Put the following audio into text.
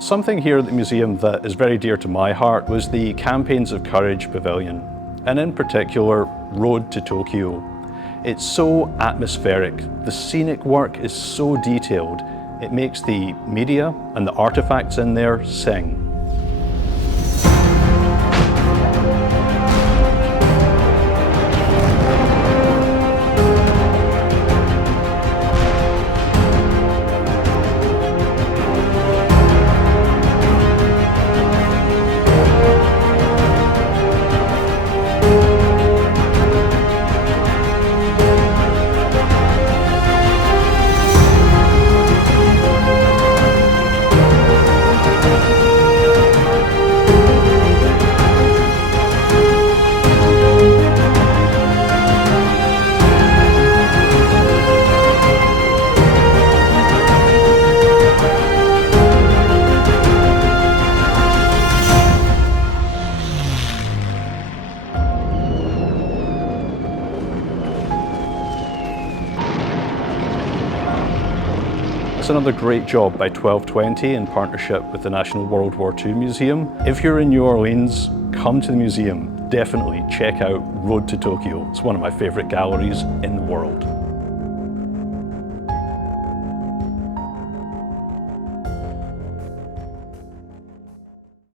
Something here at the museum that is very dear to my heart was the Campaigns of Courage Pavilion, and in particular, Road to Tokyo. It's so atmospheric, the scenic work is so detailed, it makes the media and the artifacts in there sing. It's another great job by 1220 in partnership with the National WWII Museum. If you're in New Orleans, come to the museum. Definitely check out Road to Tokyo. It's one of my favorite galleries in the world.